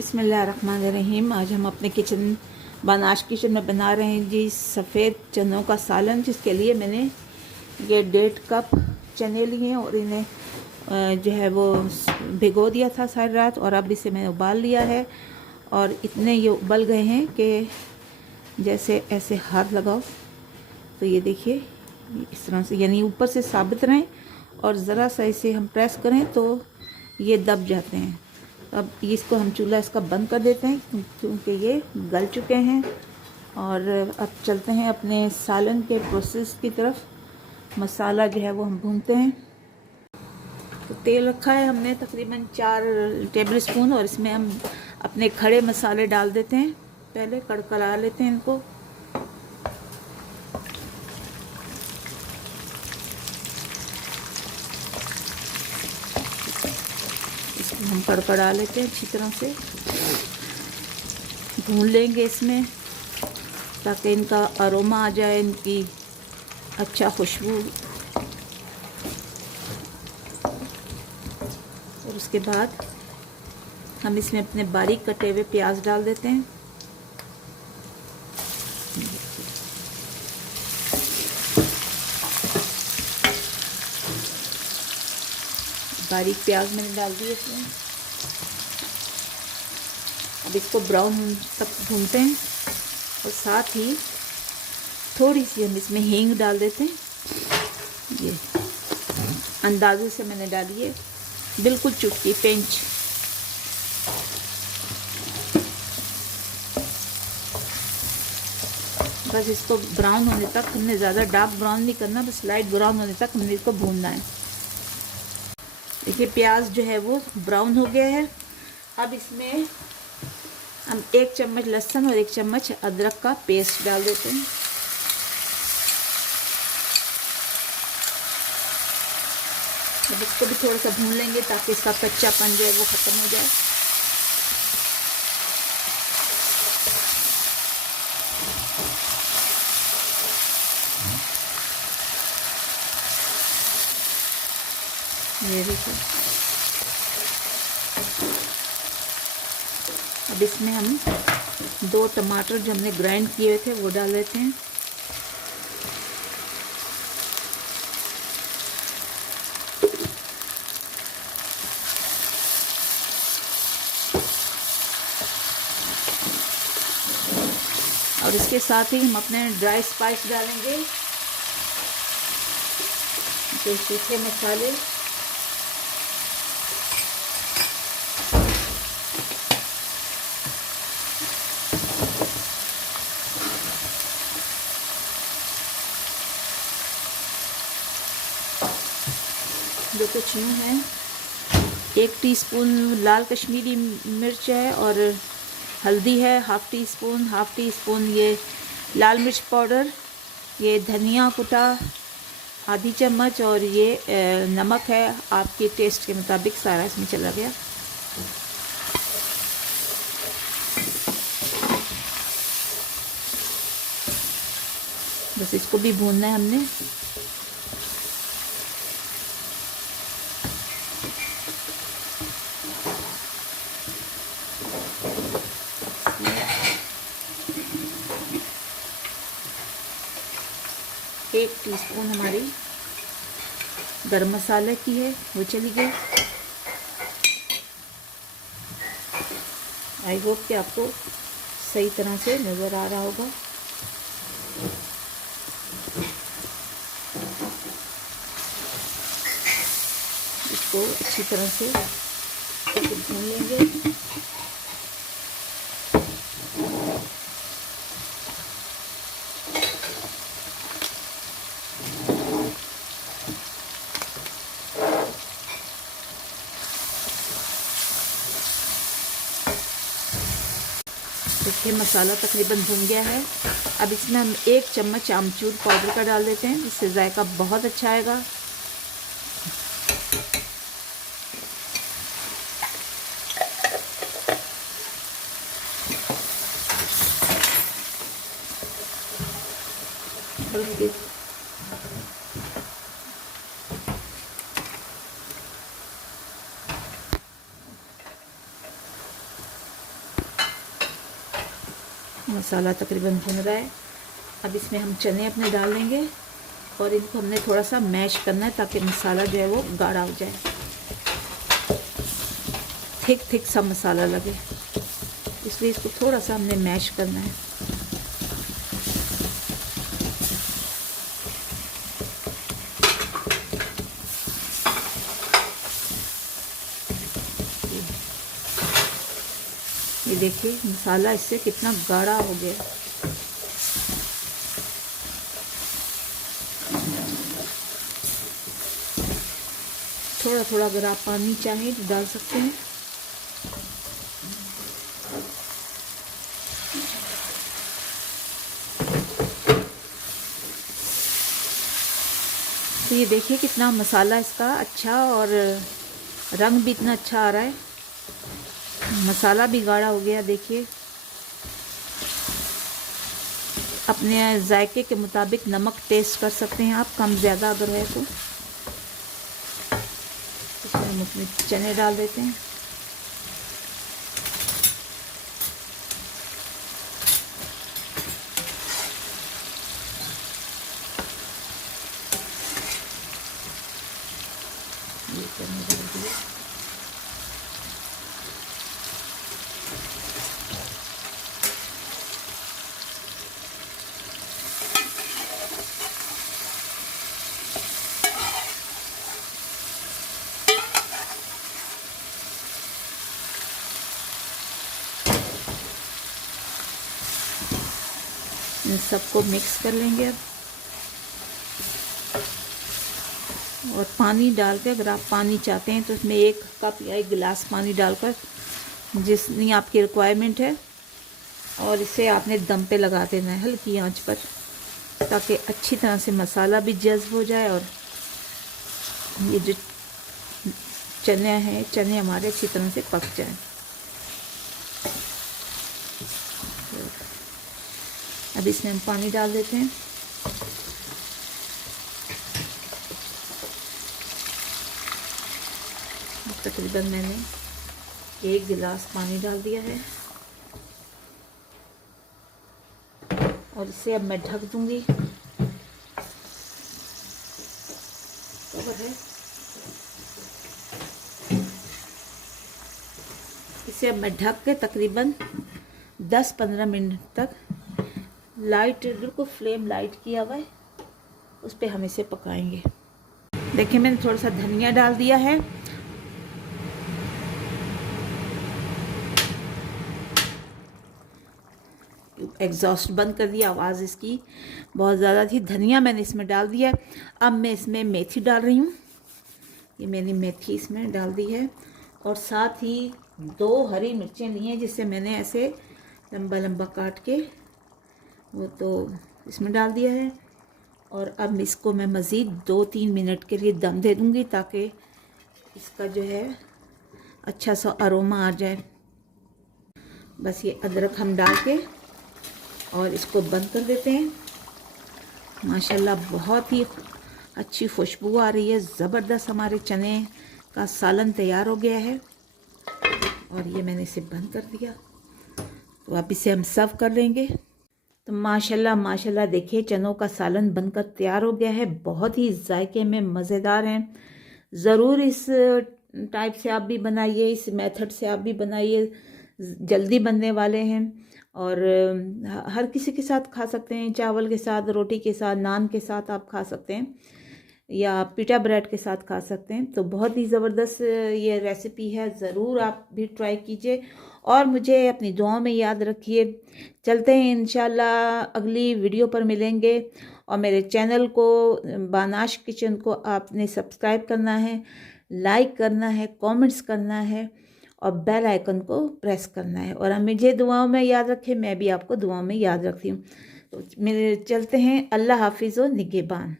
बिस्मिल्लाहिर्रहमानिर्रहीम। आज हम अपने बनाश किचन में बना रहे हैं जी सफ़ेद चनों का सालन, जिसके लिए मैंने ये 1.5 कप चने लिए हैं और इन्हें जो है वो भिगो दिया था सारी रात, और अब इसे मैंने उबाल लिया है और इतने ये उबल गए हैं कि जैसे ऐसे हाथ लगाओ तो ये देखिए इस तरह से, यानी ऊपर से साबित रहें और ज़रा सा इसे हम प्रेस करें तो ये दब जाते हैं। अब इसको हम चूल्हा इसका बंद कर देते हैं क्योंकि ये गल चुके हैं। और अब चलते हैं अपने सालन के प्रोसेस की तरफ। मसाला जो है वो हम भूनते हैं। तो तेल रखा है हमने तकरीबन 4 टेबल स्पून, और इसमें हम अपने खड़े मसाले डाल देते हैं। पहले कड़कड़ा लेते हैं इनको। इसको हम कड़कड़ा लेते हैं, अच्छी तरह से भून लेंगे इसमें ताकि इनका अरोमा आ जाए, इनकी अच्छा खुशबू। और उसके बाद हम इसमें अपने बारीक कटे हुए प्याज डाल देते हैं। बारीक प्याज मैंने डाल दिए इसमें। अब इसको ब्राउन तक भूनते हैं और साथ ही थोड़ी सी हम इसमें हींग डाल देते हैं। ये अंदाजे से मैंने डाली है, बिल्कुल चुटकी पिंच। बस इसको ब्राउन होने तक, हमने ज़्यादा डार्क ब्राउन नहीं करना, बस लाइट ब्राउन होने तक हमने इसको भूनना है। देखिए प्याज जो है वो ब्राउन हो गया है। अब इसमें हम 1 चम्मच लहसुन और 1 चम्मच अदरक का पेस्ट डाल देते हैं। अब इसको भी थोड़ा सा भून लेंगे ताकि इसका कच्चापन जो है वो ख़त्म हो जाए। ये देखो, अब इसमें हम 2 टमाटर जो हमने ग्राइंड किए थे वो डाल देते हैं। और इसके साथ ही हम अपने ड्राई स्पाइस डालेंगे, जो सूखे मसाले। जो कुछ यूँ है, 1 टीस्पून लाल कश्मीरी मिर्च है, और हल्दी है हाफ़ टी स्पून ये लाल मिर्च पाउडर, ये धनिया कुटा आधी चम्मच, और ये नमक है आपके टेस्ट के मुताबिक, सारा इसमें चला गया। बस इसको भी भूनना है हमने। एक टीस्पून हमारी गरम मसाले की है, वो चली गई। आई होप कि आपको सही तरह से नज़र आ रहा होगा। इसको अच्छी तरह से भून लेंगे। देखिए मसाला तकरीबन भुन गया है। अब इसमें हम 1 चम्मच आमचूर पाउडर का डाल देते हैं, इससे जायका बहुत अच्छा आएगा। मसाला तकरीबन भुन रहा है। अब इसमें हम चने अपने डाल देंगे और इनको हमने थोड़ा सा मैश करना है ताकि मसाला जो है वो गाढ़ा हो जाए, थिक सा मसाला लगे, इसलिए इसको थोड़ा सा हमने मैश करना है। ये देखिए मसाला इससे कितना गाढ़ा हो गया। थोड़ा थोड़ा अगर आप पानी चाहें तो डाल सकते हैं। तो ये देखिए कितना मसाला इसका अच्छा और रंग भी इतना अच्छा आ रहा है, मसाला भी गाढ़ा हो गया। देखिए अपने जायके के मुताबिक नमक टेस्ट कर सकते हैं आप, कम ज़्यादा अगर है तो। इसमें हम उसमें चने डाल देते हैं। ये चने डाल दिए। इन सबको मिक्स कर लेंगे अब, और पानी डाल के, अगर आप पानी चाहते हैं तो इसमें 1 कप या 1 गिलास पानी डालकर, जितनी आपकी रिक्वायरमेंट है, और इसे आपने दम पे लगा देना है हल्की आंच पर, ताकि अच्छी तरह से मसाला भी जज्ब हो जाए और ये जो चने हमारे अच्छी तरह से पक जाएं। अब इसमें हम पानी डाल देते हैं। तकरीबन मैंने 1 गिलास पानी डाल दिया है और इसे अब मैं ढक दूंगी। कवर है, इसे अब मैं ढक के तकरीबन 10-15 मिनट तक लाइट, बिल्कुल फ्लेम लाइट किया हुआ है, उस पर हम इसे पकाएंगे। देखिए मैंने थोड़ा सा धनिया डाल दिया है। एग्जॉस्ट बंद कर दिया, आवाज़ इसकी बहुत ज़्यादा थी। धनिया मैंने इसमें डाल दिया। अब मैं इसमें मेथी डाल रही हूँ। ये मैंने मेथी इसमें डाल दी है, और साथ ही 2 हरी मिर्चें ली हैं, जिससे मैंने ऐसे लंबा लंबा काट के वो तो इसमें डाल दिया है। और अब इसको मैं मज़ीद 2-3 मिनट के लिए दम दे दूँगी, ताकि इसका जो है अच्छा सा अरोमा आ जाए। बस ये अदरक हम डाल के और इसको बंद कर देते हैं। माशाल्लाह बहुत ही अच्छी खुशबू आ रही है, ज़बरदस्त। हमारे चने का सालन तैयार हो गया है और ये मैंने इसे बंद कर दिया। तो अब इसे हम सर्व कर लेंगे। तो माशाल्लाह देखिए चनों का सालन बनकर तैयार हो गया है। बहुत ही जायके में मज़ेदार हैं। ज़रूर इस टाइप से आप भी बनाइए, इस मेथड से आप भी बनाइए, जल्दी बनने वाले हैं और हर किसी के साथ खा सकते हैं। चावल के साथ, रोटी के साथ, नान के साथ आप खा सकते हैं, या पिटा ब्रेड के साथ खा सकते हैं। तो बहुत ही ज़बरदस्त ये रेसिपी है, ज़रूर आप भी ट्राई कीजिए और मुझे अपनी दुआओं में याद रखिए। चलते हैं इंशाल्लाह, अगली वीडियो पर मिलेंगे। और मेरे चैनल को, बानाश किचन को, आपने सब्सक्राइब करना है, लाइक करना है, कमेंट्स करना है और बेल आइकन को प्रेस करना है। और मुझे दुआओं में याद रखें, मैं भी आपको दुआओं में याद रखती हूँ। तो मेरे चलते हैं, अल्लाह हाफिज़ व निगहबान।